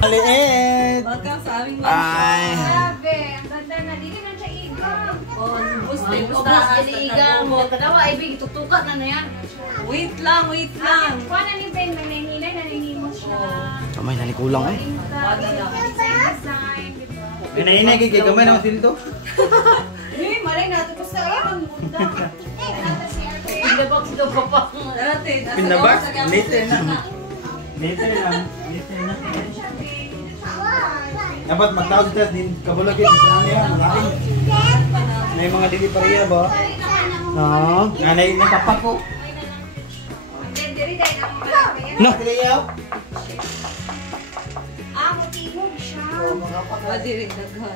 Maliit! Welcome sa aming Ay! Grabe, ang ganda na. Dito na siya igang. Bustahan igang. Tadawa, ay big, tutukat na yan. Wait lang, wait lang. Kuha na ni Ben, nanahilay, nanahimos siya. Kamay na ni kulang eh. Design, diba? Pinainay kay kamay naman dito. Eh, malay natin ko sa ibang mundo. Pinabak daw pa pa. Dati, Pinabak? Later na. Later lang. Later na. Dapat magtawag dito din kabulag yun. Maraming. May mga dili pariya ba? Oo. Nanay ng kapak ko. No. Piliyaw. Motivog siya. Madiri, daghan.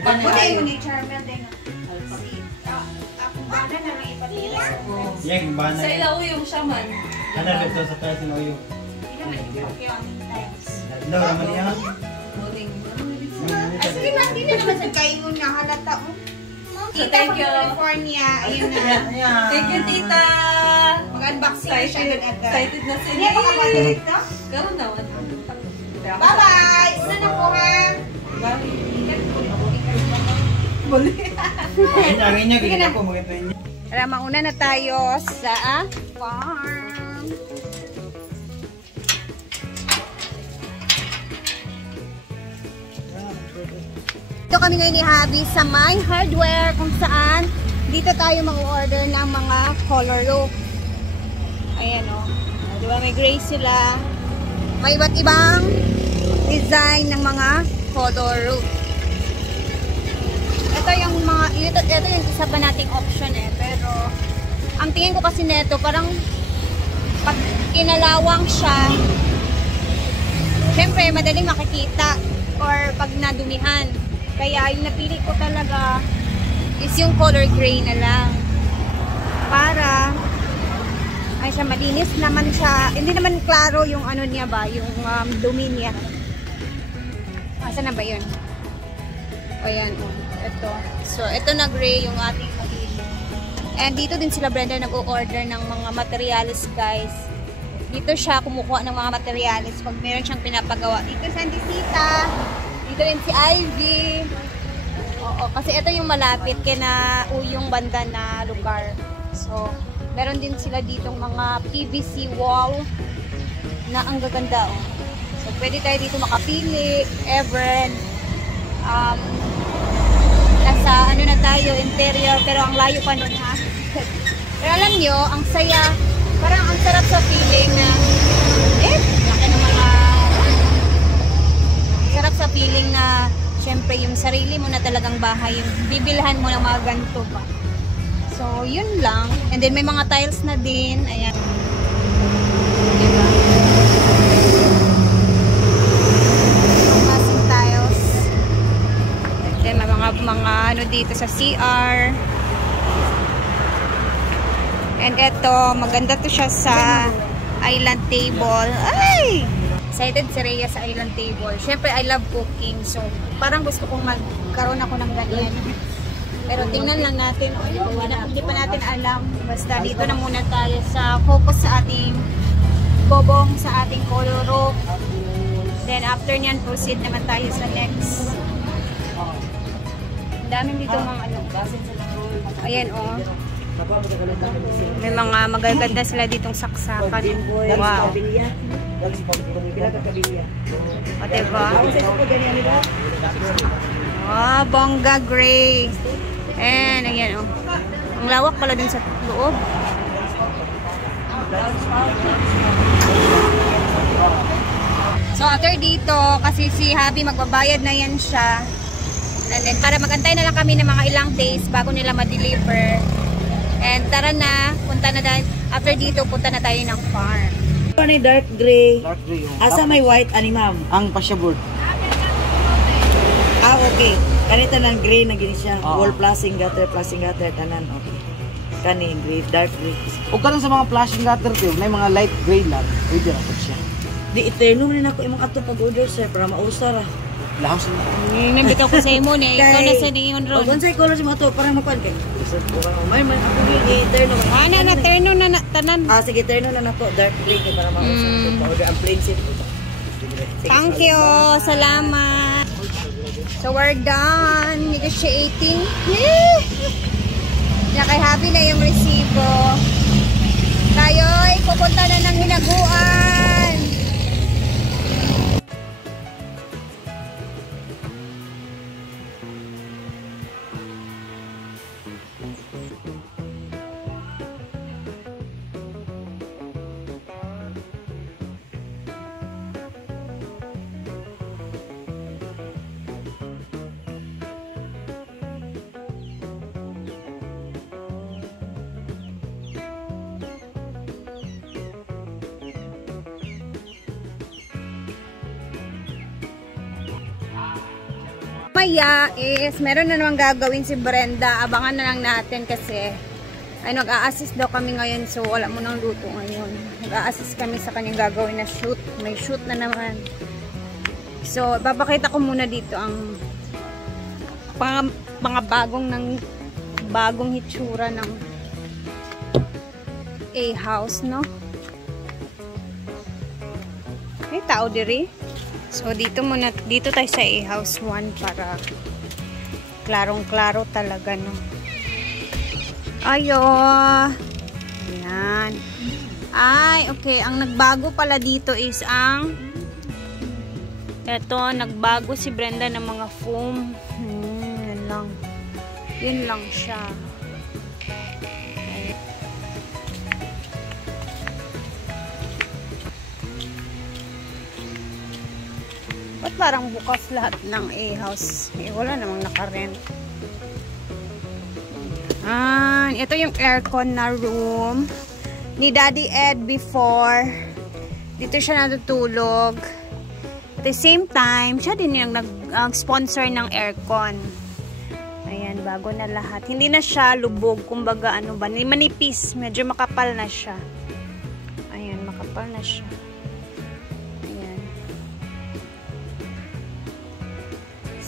Buti mo ni Charmel din. Tapos bana na may ipatila. Yang bana. Sa ilaw yung shaman. Ano dito sa taas ng uyo? Hindi naman yung times. No, naman yan. Morning. Sige lang, hindi naman sa kaingon nga halata mo. So, Kita thank ko you. California, ayun na. Thank you, tita. Mag-unboxing na siya agad-agad. Excited na sila. Hindi pa kapatid ito? Karoon naman. Bye-bye! Una na po ha! Bali. Ang niya, ganyan ako mga ito. Tara, mauna na tayo sa farm. Dito kami ngayon ni Habi sa My Hardware kung saan dito tayo mag-order ng mga color rope. Ayan o. Diba may gray sila. May iba't ibang design ng mga color rope. Ito yung mga, ito yung isa pa nating option eh. Pero, ang tingin ko kasi neto, parang pag kinalawang siya, syempre madaling makikita or pag nadumihan. Kaya yung napili ko talaga is yung color gray na lang. Para ay siya malinis naman siya. Hindi naman klaro yung ano niya ba, yung dumi niya. Asa na ba yun? O yan, ito. So, ito na gray yung ating napili. And dito din sila Brenda nag-o-order ng mga materials, guys. Dito siya kumukuha ng mga materials pag meron siyang pinapagawa. Dito si Andisita. Dito rin si Ivy. Oo, kasi ito yung malapit kina Uyong banda na lugar. So, meron din sila ditong mga PVC wall na ang gaganda. Oh. So, pwede tayo dito makapili. Ever. Nasa ano na tayo, interior. Pero ang layo pa nun ha. Pero alam nyo, ang saya. Parang ang sarap sa feeling na laki ng mga sarap sa feeling na syempre yung sarili mo na talagang bahay, yung bibilhan mo ng mga ganito ba. So, yun lang. And then may mga tiles na din. Ayan. Diba? Masing tiles. And then may mga ano dito sa CR. And eto, maganda to siya sa island table. Ay! Excited si Rhea sa island table. Siyempre, I love cooking. So, parang gusto kong magkaroon ako ng ganyan. Pero tingnan lang natin. Hindi pa natin alam. Basta dito na muna tayo sa focus sa ating bobong, sa ating color rope. Then, after nyan, proceed naman tayo sa next. Ang daming dito mga ano. Ayan, oh. May mga magaganda sila ditong saksakan. Wow. O, diba? Oh, bongga gray. And, ayan, oh. Ang lawak pala dun sa loob. So, after dito, kasi si Habi magbabayad na yan siya. And then, para magantay na lang kami ng mga ilang days bago nila ma-deliver. And tara na, punta na dahil. After dito, punta na tayo ng farm. Ano yung dark gray? Dark gray yung. Asa may white ani ma'am? Ang pasyabot. Ah, okay. Kanita ng gray na gini siya. Oo. Wall flashing gutter, tanan. Okay. Kani gray, dark gray. O karon sa mga flashing gutter ko, may mga light gray lang. Pwede na po siya. Di iterno rin ako imong ato pag-order sir para mausar ah. Lahos na. Nambitaw ko sa imo ni. Ikaw na sa niyon ron. Unsay color mo ato para makuan kay. May man ako gi iterno. Ana na terno na tanan. Ah, sige iterno na nako dark gray kay para mausar ko. Order ang plain set. Thank you. Salamat. So, we're done negotiating. Nakahappy na yung resibo. Tayo'y pupunta na ng Hinaguan. Maya is meron na namang gagawin si Brenda. Abangan na lang natin kasi ay nag-a-assist daw kami ngayon, so wala mo nang luto ngayon. Nag-a-assist kami sa kanyang gagawin na shoot. May shoot na naman. So papakita ko muna dito ang mga bagong hitsura ng A-house, no? May tao diri. So, dito tayo sa A-house 1 para klarong-klaro talaga, no? Ayo! Ayan. Ay, okay. Ang nagbago pala dito is eto, nagbago si Brenda ng mga foam. Yan lang. Yun lang siya. Ba't parang bukas lahat ng A-house? Wala namang nakarent. Ito yung aircon na room ni Daddy Ed before. Dito siya natutulog. At the same time, siya din yung nag-sponsor ng aircon. Ayan, bago na lahat. Hindi na siya lubog. Kumbaga, ano ba? Manipis. Medyo makapal na siya. Ayan, makapal na siya.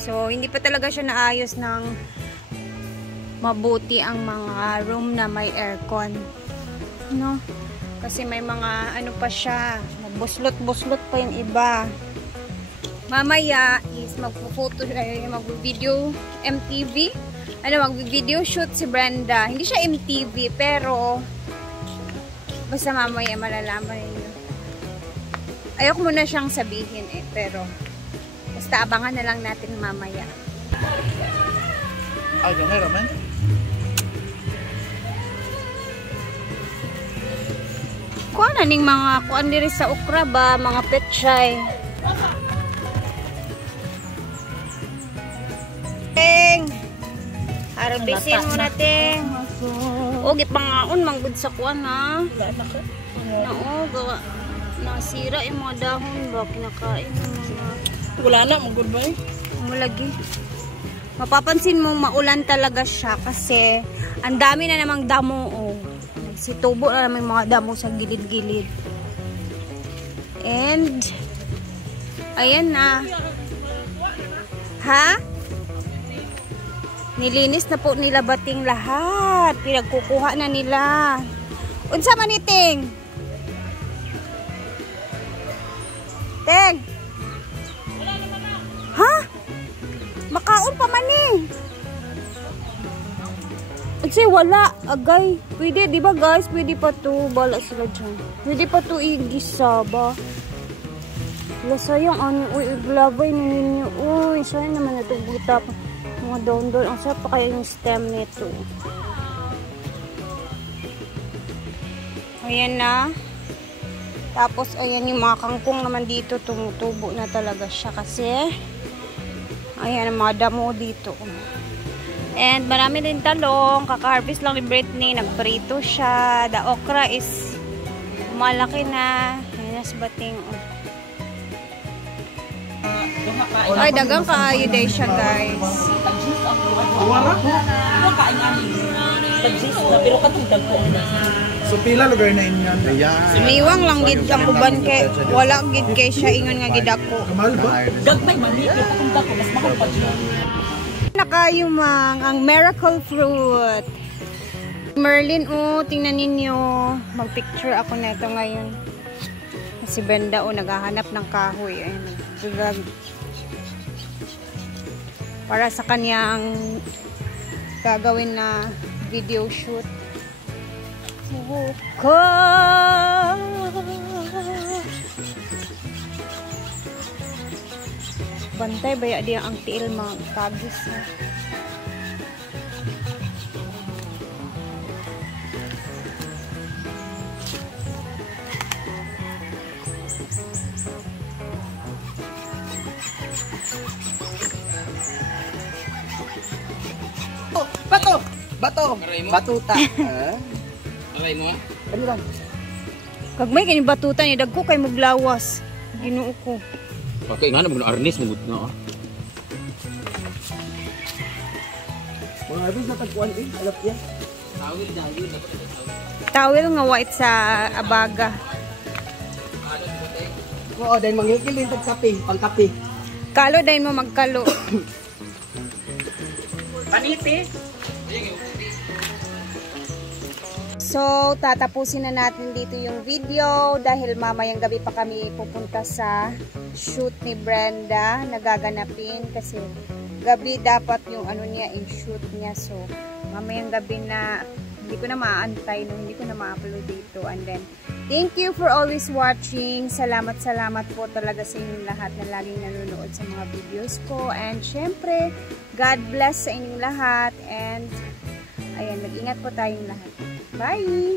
So, hindi pa talaga siya naayos ng mabuti ang mga room na may aircon. No? Kasi may mga ano pa siya, buslot-buslot pa yung iba. Mamaya is mag-video MTV. Mag-video shoot si Brenda. Hindi siya MTV, pero basta mamaya malalaman niyo. Ayoko muna siyang sabihin pero basta abangan na lang natin mamaya. Ay, ganero, man. Kuha na ning mga kuan diri sa okra ba, mga petchay. Ting! Harbisin mo na, Ting. O, gipangaon, manggod sa kuan, ha? Oo, gawa. Nasira yung mga dahon ba, kinakain yung mga... Wala na, mag-goodbye. Lagi. Mapapansin mo maulan talaga siya kasi ang dami na namang damo. Nagsitubo na naman mga damo sa gilid-gilid. And ayan na. Ha? Nilinis na po nila bating lahat. Pinagkukuha na nila. Unsa man ni Ting? Ting! Ha? Makaon pa man eh. Kasi wala. Agay. Pwede, di ba guys? Pwede pa to. Bala sila dyan. Pwede pa to igisa ba? Wala sayang. Uy, iglabay na ninyo. Uy, sayang naman na ito buta pa. Mga down-down. Ang sarap pa kaya yung stem nito. Ayan na. Tapos, ayan yung mga kangkong naman dito. Tumutubo na talaga siya kasi ayan ang mga damo dito. And marami din talong. Kaka-harvest lang ni Britney. Nagprito siya. The okra is malaki na. Ayan na sa bating. Ay, dagang kaayo day siya guys. So pila lugar na inyan? Liwang lang gid ang uban kay wala gid kay siya ingon nga gid ako. Kamal ba? Gagmay, mamigil. Papunta ko, mas makapal siya. Nakayumang ang miracle fruit. Merlin, tingnan ninyo. Mag-picture ako nito ngayon. Si Brenda, naghahanap ng kahoy. Ayun. para sa kanyang gagawin na video shoot. Bantay baya dia ang tiil mga kagis ha. Bato! Bato! Batuta. Aray mo? Ano lang? Kagmay kini batutan ni dagko kay maglawas. Ginoo ko. Okay, nga naman arnis mo na. Mga abis na tagpuan eh. Alap yan. Tawil nga white sa abaga. Oo, dahil manghikil din tagkape. Pangkape. Kalo dahil mo magkalo. Paniti. So, tatapusin na natin dito yung video dahil mamayang gabi pa kami pupunta sa shoot ni Brenda na gaganapin kasi gabi dapat yung ano niya, yung shoot niya. So, mamayang gabi na hindi ko na maaantay, no? Hindi ko na ma-upload dito. And then, thank you for always watching. Salamat po talaga sa inyong lahat na laging nanonood sa mga videos ko. And syempre, God bless sa inyong lahat. And, ayan, mag-ingat po tayong lahat. Bye!